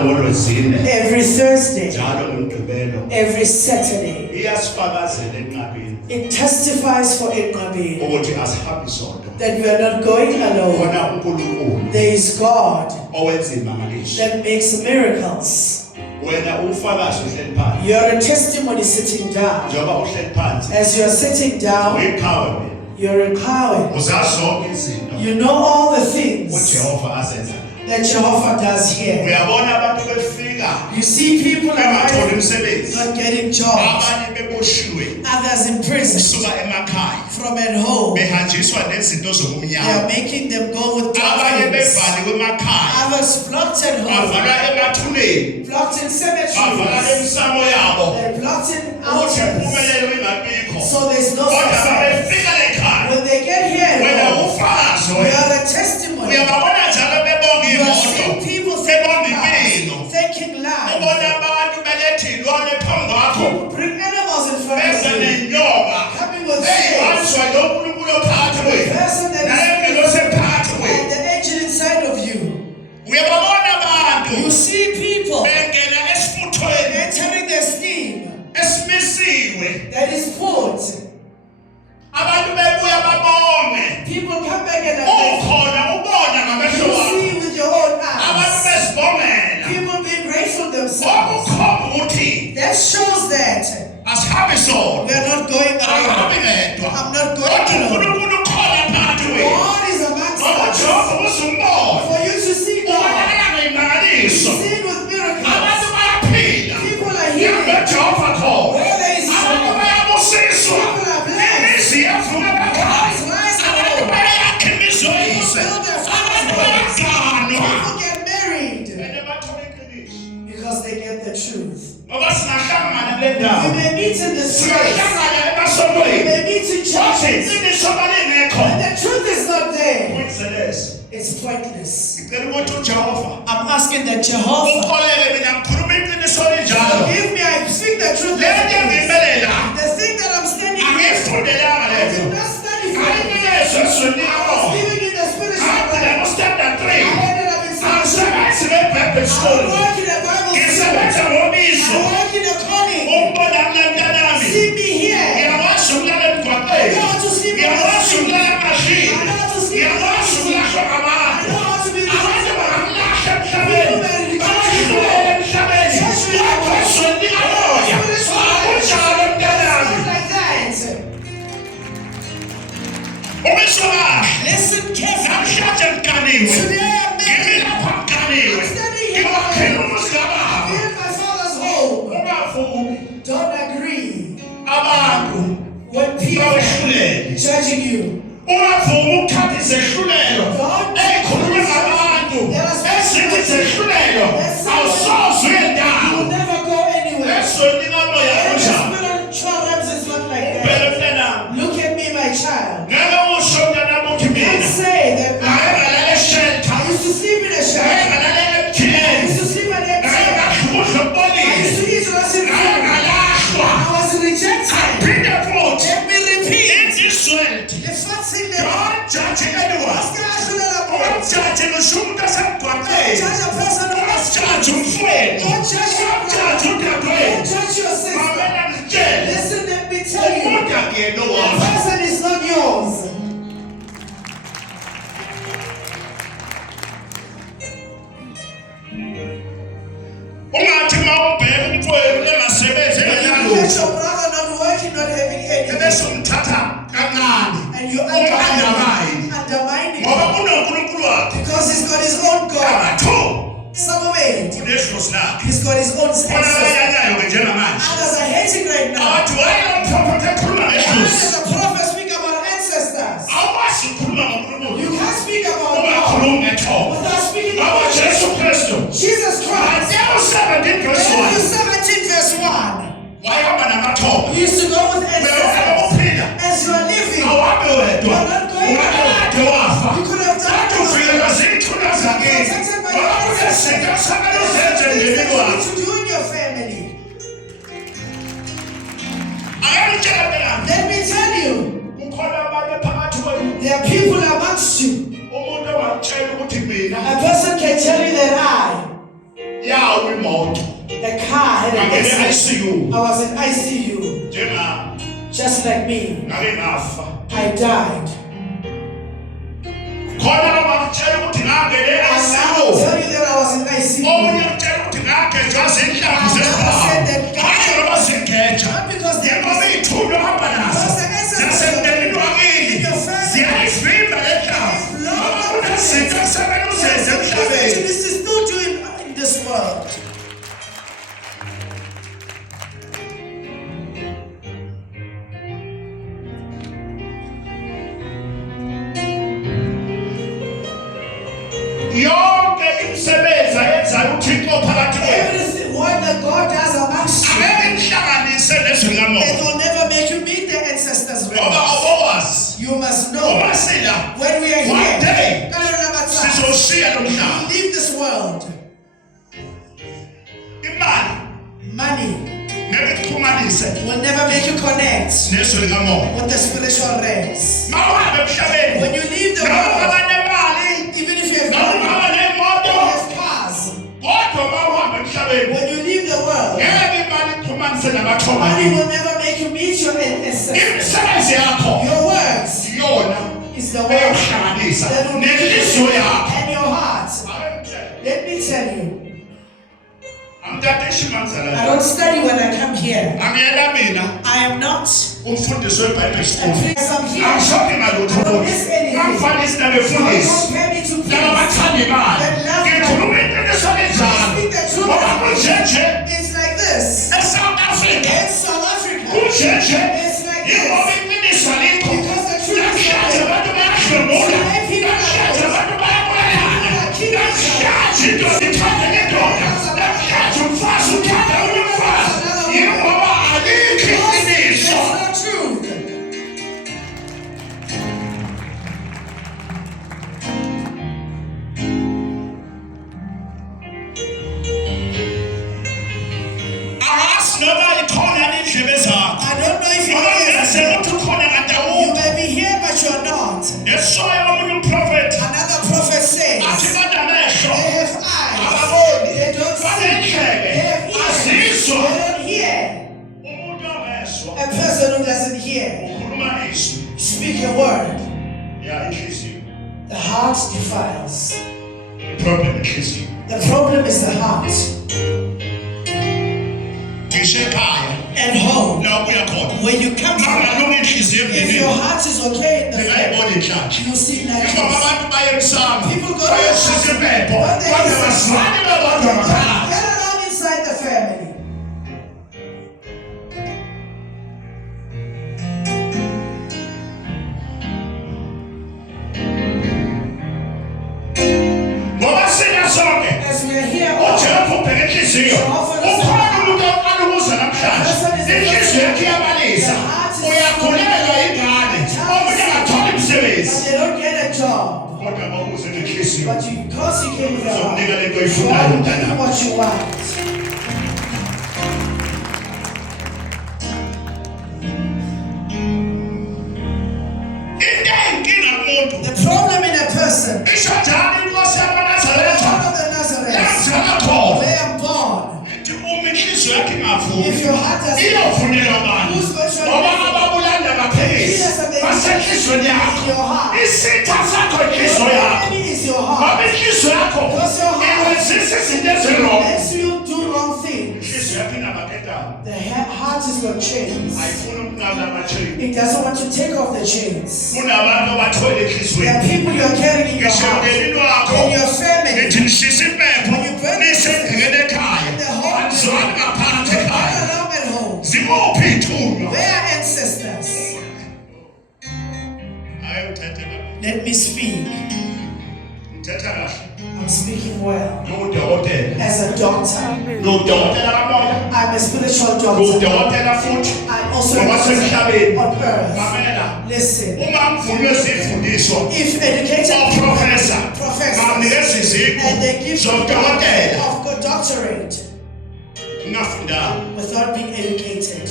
every Thursday, every Saturday. It testifies for Enqabeni that we are not going alone. There is God that makes miracles. You are a testimony sitting down. As you are sitting down, you're empowering. You know all the things that Jehovah does here. You see people arriving, not getting jobs. Others in prison from at home. They are making them go with things. Others blocked at home, blocked in cemeteries, they're blocked in outlets. So there's no success. When they get here, we are the testimony. You are seeing people thanking life. People bring animals in front of you, coming with faith. The person that is the angel inside of you. You see people entering the steam that is put. People come back and you see with your own eyes. People being grateful themselves. That shows that we are not going alone. I'm not going alone. God is amongst us. For you to see God, you see it with miracles. People are healing. Where there is joy, people are blessed. God's lies are over. People build their families. People get married because they get the truth. We may meet in the streets. We may meet in churches. But the truth is not there. It's pointless. I'm asking that Jehovah forgive me, I speak the truth. The thing that I'm standing for, I did not study for it. I was living in the spiritual realm. I ended up in Sunday. I work in a Bible school. I work in a calling. See me here. You want to see me? I know how to see me. I know how to see me. I know how to be the listen carefully. Today I'm standing here in my father's home. Don't agree when people are judging you. Don't you will never go anywhere. Spiritual realms is not like that. Look at me, my child. Don't say that I used to sleep in a shelter. I used to sleep in a tent. I used to eat less in food. I was rejected. Let me repeat. The first thing that judge anyone. Don't judge a person who has don't judge your brother. Don't judge your sister. Listen, let me tell you. The person is not yours. Look at your brother not working, not having anything. And you undermining because he's got his own God. Some of it, he's got his own ancestors. Others are hating right now. How does a prophet speak about ancestors? You can't speak about God without speaking about Jesus Christ. Matthew 17 verse 1. You used to go with ancestors. As you are living, you are not going to. You could have done it. Protected by your ancestors. To do in your family. Let me tell you, there are people amongst you. A person can tell you that I A car had an accident. I was in ICU. Just like me. I died. I now tell you that I was in ICU. Not because they are this is still doing in this world. Everything what that God does amongst you, it will never make you meet the ancestors. You must know when we are here, we leave this world. Money will never make you connect with the spiritual realms. When you leave the world, even if you have money, you have cars. When you leave the world, money will never make you meet your ancestors. Your words is the word that will make you and your heart. Let me tell you, I don't study when I come here. I am not. I'm here. I don't miss anything. Don't compare me to people that love me. Speak the truth. It's like this. In South Africa, it's like this. Because the truth is you may be here, but you're not. Another prophet says, they have eyes, they don't see. They have ears, they don't hear. A person who doesn't hear, speak a word. The heart defiles. The problem is the heart. And home, when you come from, if your heart is okay in the family, you see like this. People go to the hospital, but they get along inside the family. As we are here, they don't get a job. But because you came with a heart, God will give you what you want. The problem in a person, the God of the Nazareth, where I'm born. If your heart doesn't, who's going to your heart? Your enemy is your heart. Because your heart makes you do wrong things. The heart is your chains. It doesn't want to take off the chains. There are people you are carrying in your heart, in your family. When you burn the home, at home. Where are ancestors? Let me speak. I'm speaking well. As a doctor, I'm a spiritual doctor. I'm also a doctor on earth. Listen, if educated professors and they give you a doctorate without being educated,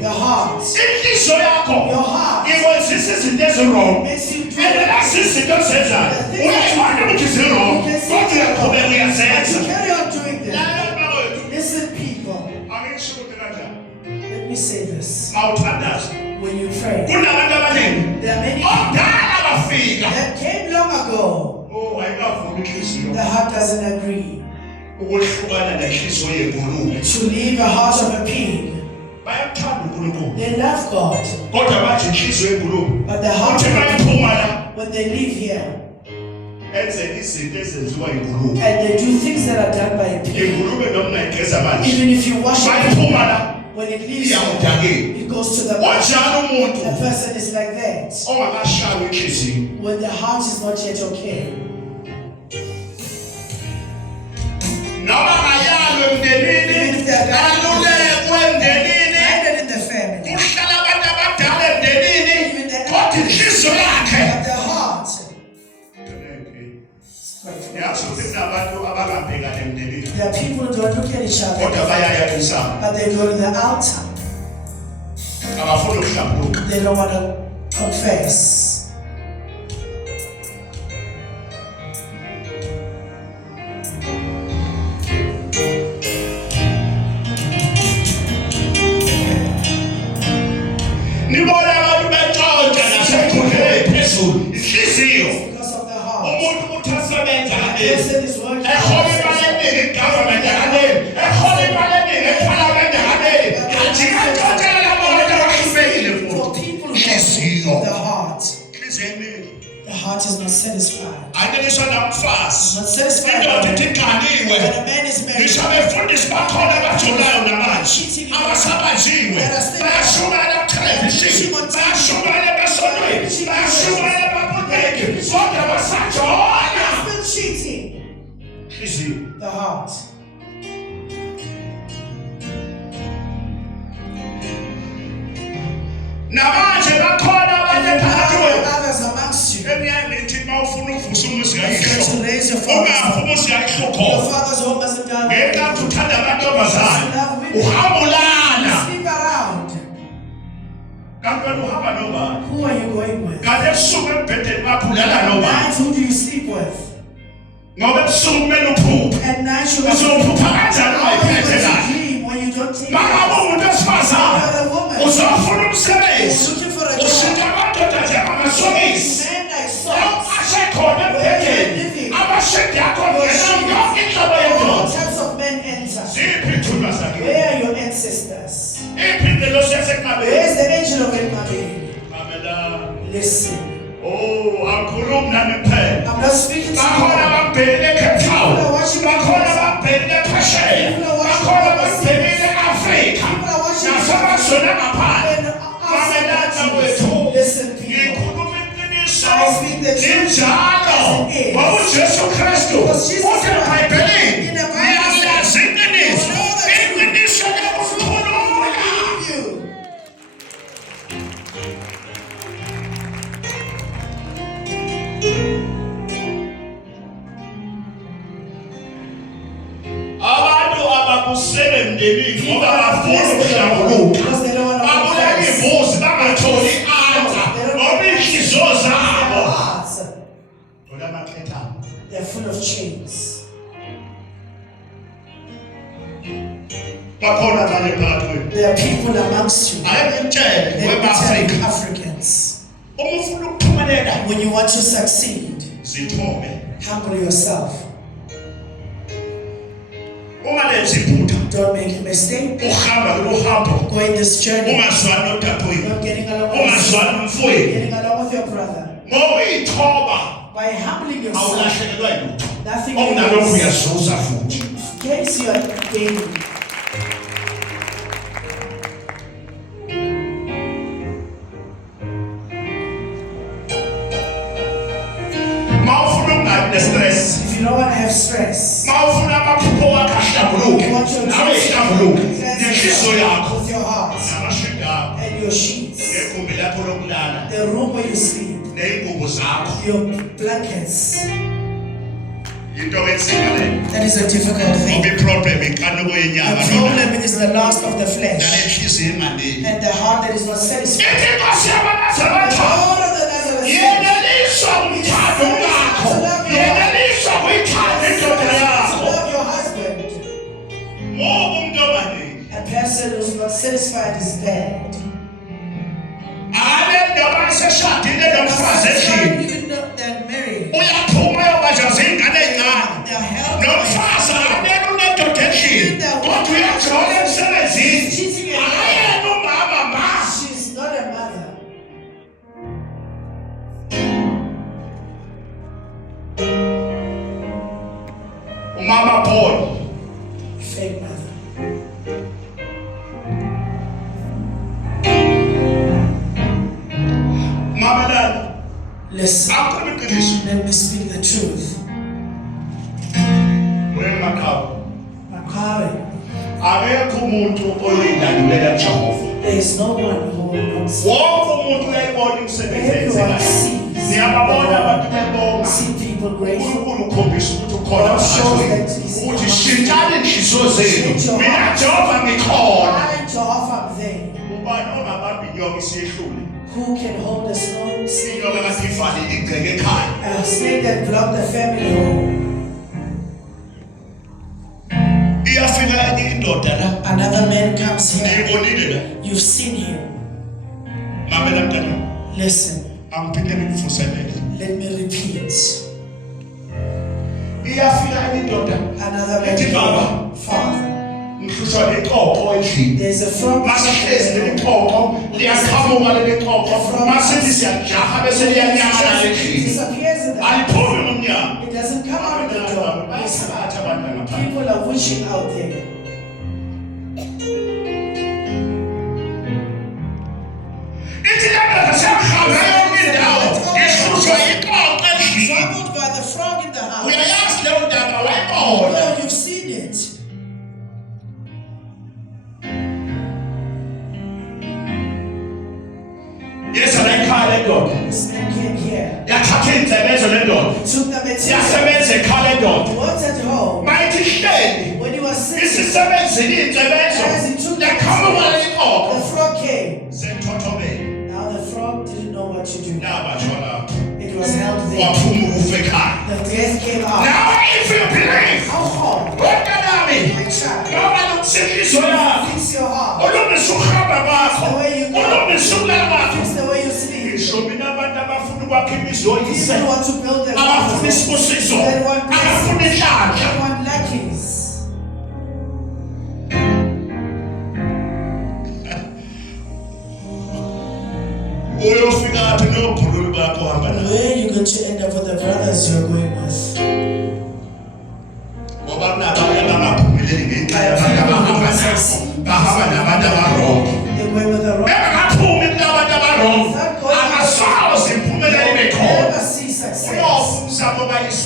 The heart. Your heart. Carry on doing this. Listen, people. Let me say this. When you pray, there are many people that came long ago. The heart doesn't agree to leave a heart of a pig. They love God, but the heart of a pig, when they live here and they do things that are done by a pig, even if you wash it, when it leaves here, it goes to the mouth. The person is like that when the heart is not yet okay. Even if they are guided in the family, even the heart. There are people who don't look at each other, but they go to the altar. They don't want to confess. Because of the heart. The heart is not satisfied. It's not satisfied. When a man is married, cheating. The heart. Others amongst you. To raise your father. Your father's home doesn't die. Sleep around. Who are you going with? Night, who do you sleep with? At night you will dream when you don't take care of a woman. You're looking for a job. Men like socks. All types of men enter. Where are your ancestors? Where's the angel of Elmabel? Listen. I'm not speaking to you. People are watching my Listen, people. I speak the truth as it is. Because Jesus Christ in the Bible they're full of chains. There are people amongst you. Africans. When you want to succeed, humble yourself. Don't make a mistake. Go in this journey. Not getting along with your brother. By humbling yourself, nothing in case you are gaining. If you don't want to have stress, you want your with your heart and your sheets, the room where you sleep, your blankets. That is a difficult thing. The problem is the lust of the flesh and the heart that is not satisfied. The Lord of the Nazareth says, love your husband. A person who is not satisfied is bad. That married. She's not a mother. Mama Paul. Fake mother. Listen, let me speak the truth. Makari. There is no one who knows. Everyone sees. See people grateful. God shows that He's in Jehovah there. Who can hold a snake? A snake that blocked the family home. Another man comes here. You've seen him. Listen. Let me repeat. Another man came. Father. There's a frog. It disappears in the house. It doesn't come out of the door. People are wishing out there. Troubled by the frog in the house. Oh, you've seen it. Yes, this man came here. Took the material. What's at home? When he was sick, as he took the frog came. Now the frog didn't know what to do. It was held there. The death came out. Now if you believe, how hard? My child, fix your heart. Fix the way you go. Fix the way you sleep. People want to build their houses. They want blessings. They want luckings. Where are you going to end up with the brothers you're going with? They went with the wrong. Never see success.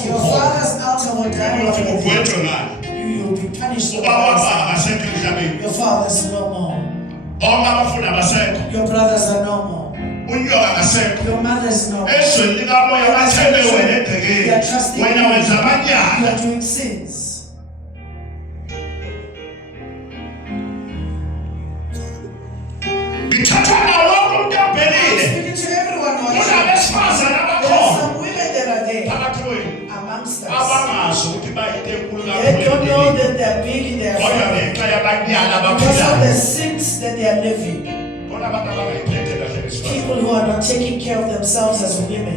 Your father's altar will die over you. You'll be punished. Your father's no more. Your brothers are no more. Your mother's no more. You are trusting me. You are doing sins. I'm speaking to everyone. There are some women that are there amongst us. They don't know that they are big in their family because of the sins that they are living. People who are not taking care of themselves as women.